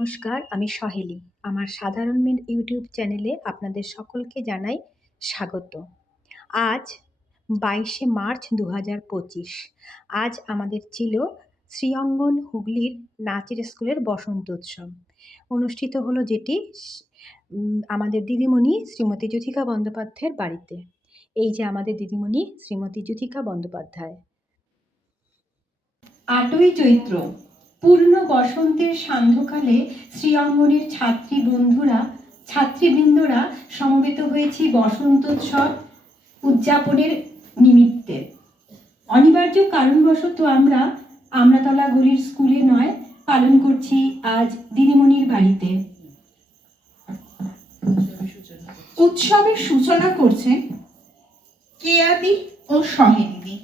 নমস্কার, আমি সহেলি। আমার সাধারণ মেন ইউটিউব চ্যানেলে আপনাদের সকলকে জানাই স্বাগত। আজ বাইশে মার্চ দু পঁচিশ। আজ আমাদের ছিল শ্রীঅঙ্গন হুগলির নাচের স্কুলের বসন্ত উৎসব। অনুষ্ঠিত হলো যেটি আমাদের দিদিমণি শ্রীমতী জ্যোথিকা বন্দ্যোপাধ্যায়ের বাড়িতে। এই যে আমাদের দিদিমণি শ্রীমতী জ্যোথিকা বন্দ্যোপাধ্যায়। আটই চৈত্র পূর্ণ বসন্তের সান্ধ্যকালে শ্রীঅঙ্গনের ছাত্রী বন্ধুরা ছাত্রীবৃন্দরা সমবেত হয়েছি বসন্তোৎসব উদযাপনের নিমিত্তে। অনিবার্য কারণবশত আমরা আমরাতলা গলির স্কুলে নয়, পালন করছি আজ দিদিমণির বাড়িতে। উৎসবের সূচনা করছে কেয়াদি ও সহেদিদি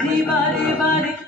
Everybody, everybody.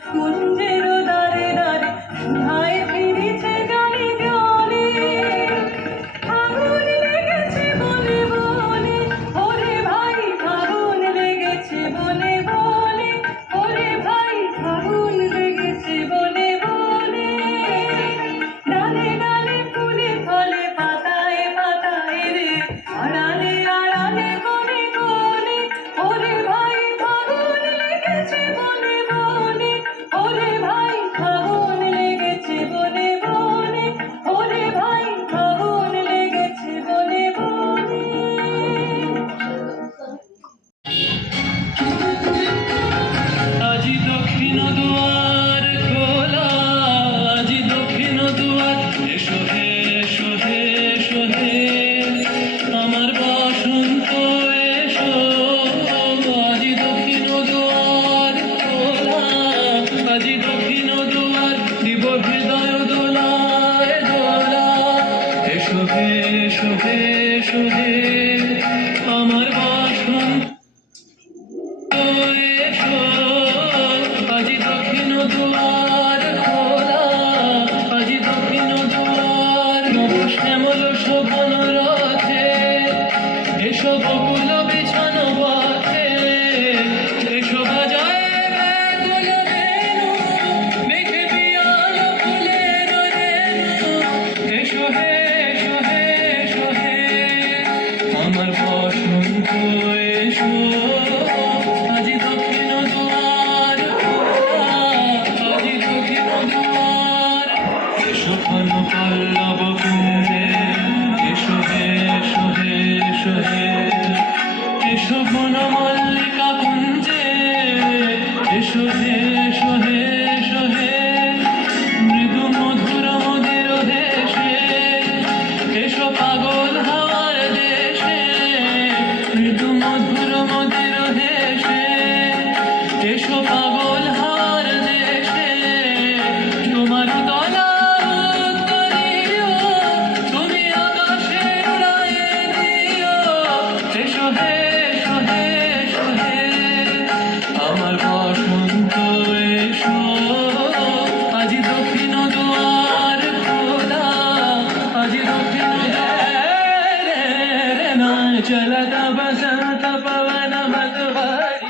वसत पवन मधुहारी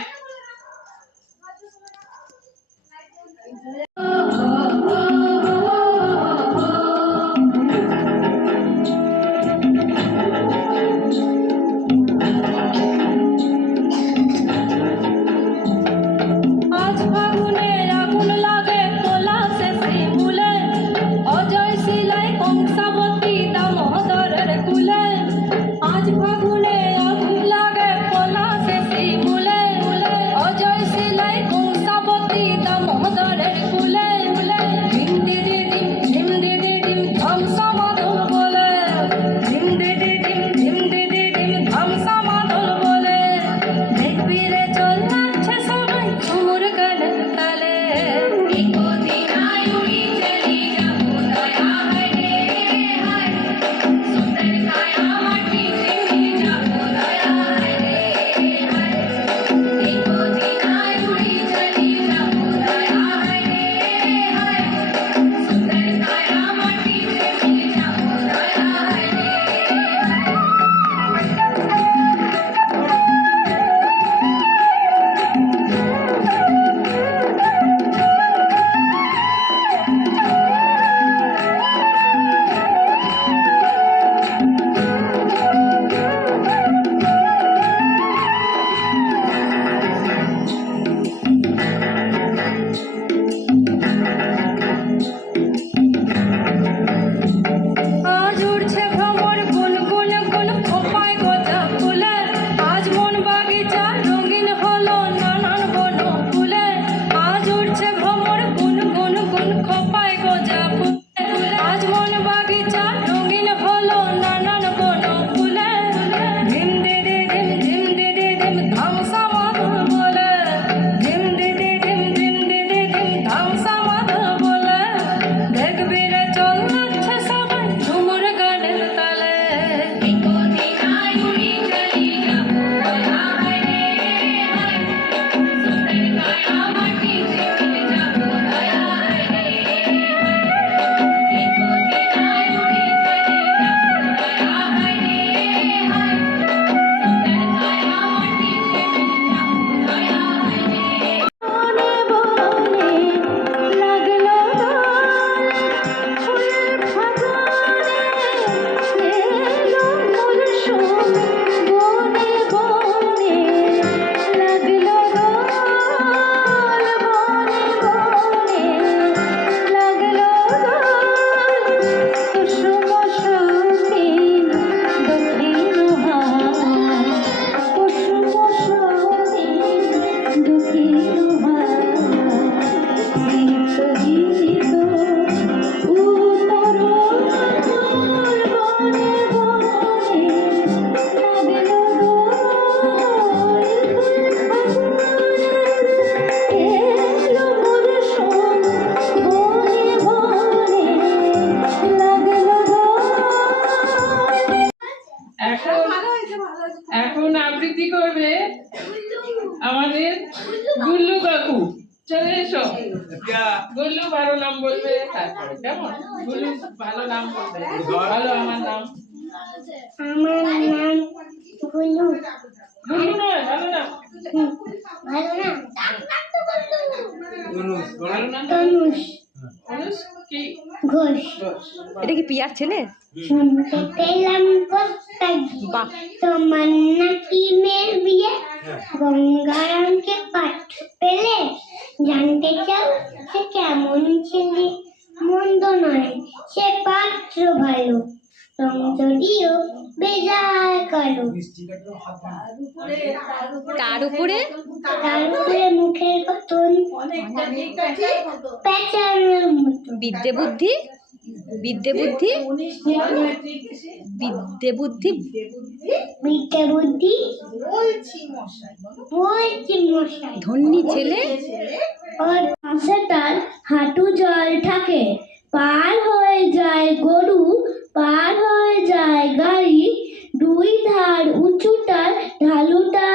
চলে এসো। গুল্লু ভালো নাম বলবে তারপরে কেমন? গুল্লু ভালো নাম বলবে। ভালো আমার নাম। আমার নাম গুল্লু। গুল্লু নয় ভালো নাম। ভালো না ভালো নাম তনুষ অনুষ কি ঘোষ। এটা কি পিয়ার ছেলে? শুনতে পেলাম বাহ। তোমার নাকি মেয়ের বিয়ে? গঙ্গারামকে পাঠ পেলে? জানতে চাও সে কেমন ছেলে? মন্দ নয় সে পাত্র ভালো। রং বেজায় কালো। কার উপরে? তার উপরে মুখের কতন প্যাচানোর মতো। বিদ্যে বুদ্ধি? বিদ্যে বুদ্ধি? বিদ্যে বুদ্ধি? বিদ্যে বুদ্ধি? বলছি মশাই। ধন্যী ছেলে? পাশে তার হাঁটু জল থাকে পার হয়ে যায় গরু পার হয়ে যায়। গাড়ি দুই ধার উঁচুটার ঢালুটার